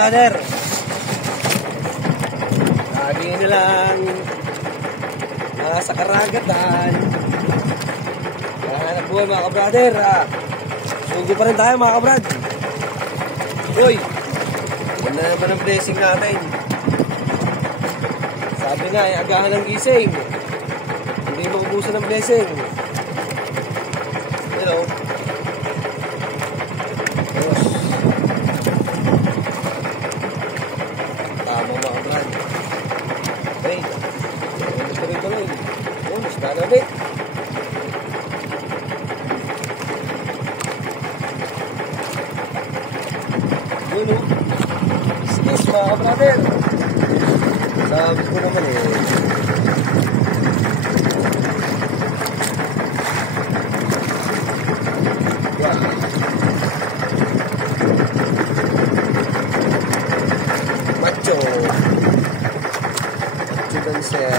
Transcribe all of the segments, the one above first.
brother. Lagi nilang nasa karagatan. Hanap buhay mga ka-brother. Sugo pa rin tayo mga ka-brad. Uy, ganda naman ang blessing natin. Sabi nga, agahan ng gising. Hindi maubusan ng blessing. Hello. Ayos. Tama mga ka-brad. Hey, ano pa rin tuloy? Oh, mas nanabi. Yun o. Excuse mga brother. Sabi ko naman eh. Yan. Macho. Macho dancer.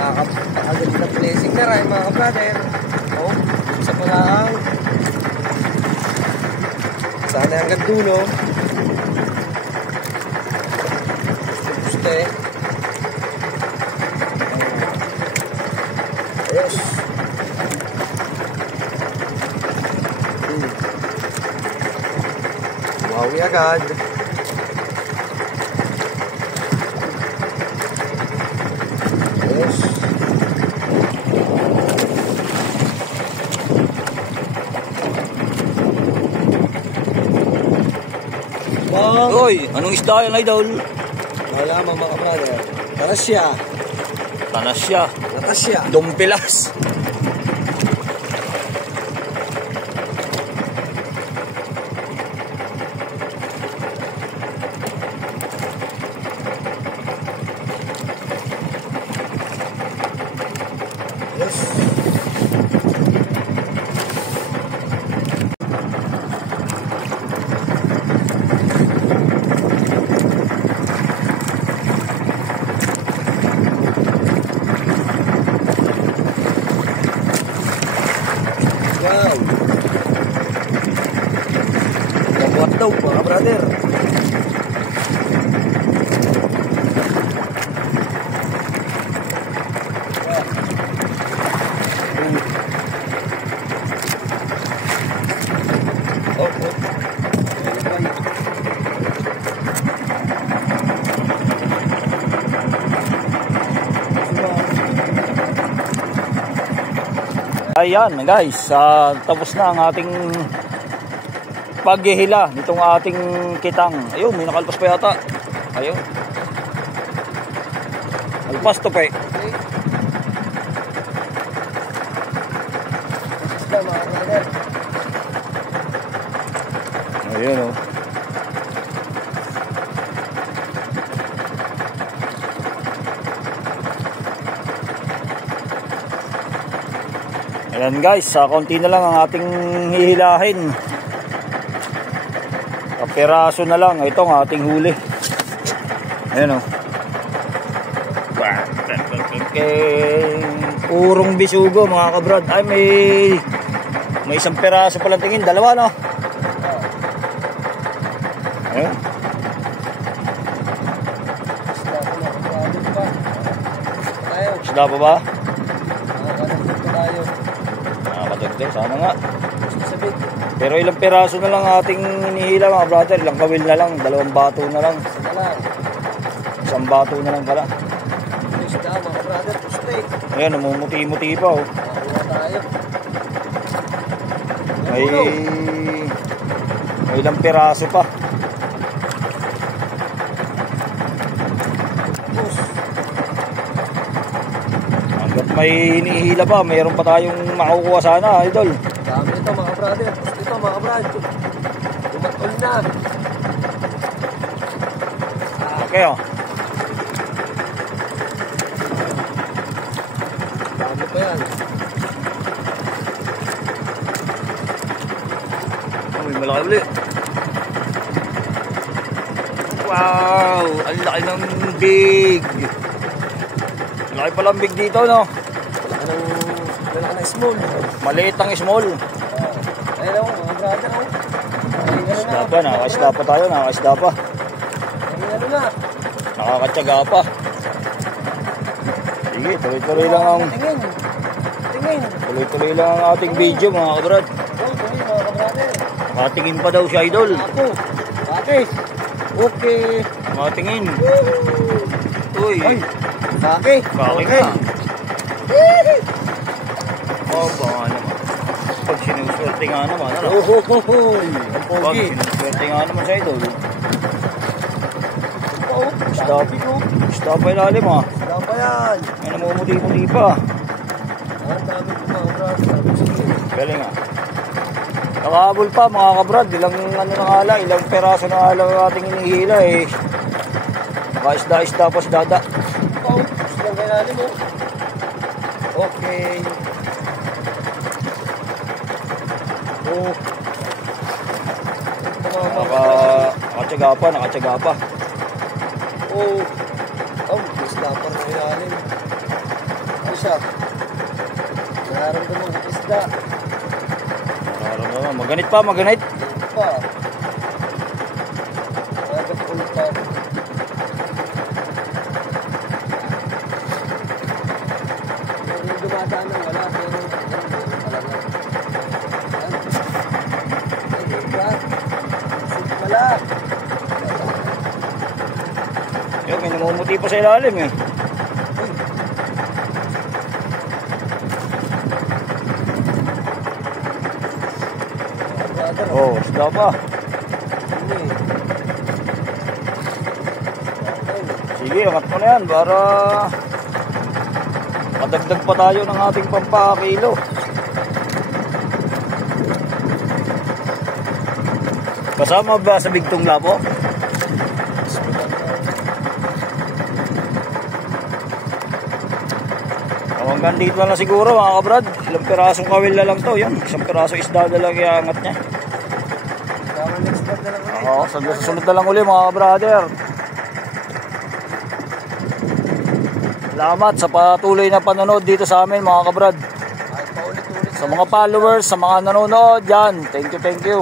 Nakakaganda na blessing na rin mga ka-brother. Oh, isa pa lang. Sana hanggang dulo. Gusto eh. Ayos. Wawi agad. Ayos. Hoy, anong isda yan, idol? Wala mga brother. Tanasya. Tanasya. Natasya. Dumpilas. Yes. Wow. Kamuat daw mga brother. Ayan guys, tapos na ang ating paghihila nitong ating kitang. Ayun, may nakalpas pa yata. Ayun. Alpas to pa eh. Ayun o. Ayan guys, konti na lang ang ating hihilahin. Kapiraso na lang. Ito ang ating huli. Ayan o. Purong bisugo mga kabrad. Ay, may isang piraso palang tingin. Dalawa no. Ayan. Isda pa ba? Nakakadagdag. Sana nga. Pero ilang piraso na lang ating hinihila mga brother. Ilang kawil na lang. 2 bato na lang. Isang bato na lang pala. Ayan, namumuti-muti pa oh. May ilang piraso pa. Hanggat may hinihila pa, mayroon pa tayong makukuha sana, idol. Dami ito mga brother. Ito mga brother. Umatol na. Okay oh. Dami pa yan. May malaki ulit. Wow! Ang laki ng big! Laki palang big dito, no? Wala ng small. Maliit ang small. Ayun ako, mga brother. Isda pa, nakakaisda pa tayo, nakakaisda pa. Ano na? Nakakatsaga pa. Sige, tuloy-tuloy lang ang... Tingin. Tingin. Tuloy-tuloy lang ang ating video, mga kabrad. Tuloy, mga kabrother. Nakatingin pa daw si Idol. Ako. Bakit? Okay. Nakatingin. Uy. Ay. Bakit? Kaki Okay. ka. Oh, baka naman. Pag sinuswerte nga naman, ano? Oh, oh, oh, oh. Ang Pag pogi. sinuswerte nga naman si Idol. Oh, Stop. Stop pa ilalim, ha? Wala pa yan. May namumuti-muti pa. Ang dami ko, mga brother. Galing, ha? Nakahabol pa, mga kabrad. Ilang ano na nga lang, ilang peraso na nga lang ang ating inihila, eh. Nakaisda-isda pa sa dada. Oh, silang kailalim mo. Okay. Oh. Nakatsaga pa, nakatsaga pa. Oh. Oh, isda pa ng ilalim. Ano siya? Nararamdaman ng isda. Nararamdaman, maganit pa, maganit. Pa. Nagapul pa. Yung dumadaan ng wala, pero talaga. Ay, diba? Sit pala. Yung, may namumuti pa sa ilalim, eh. Oh, isda pa. Sige, angat mo na yan para madagdag pa tayo ng ating pampakilo. Kasama ba sa bigtong labo? Hanggang dito na lang siguro, mga kabrad. Ilang pirasong kawil na lang to. Yan, isang pirasong isda na lang iangat niya. Oo, sa susunod na lang uli, mga kabrader. Salamat sa patuloy na panonood dito sa amin, mga kabrad. Sa mga followers, sa mga nanonood, yan. Thank you, thank you.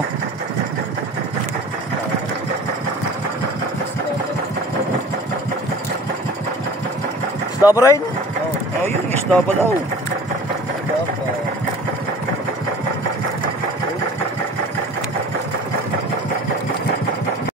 Isda pa rin? Oh, yun, isda pa daw.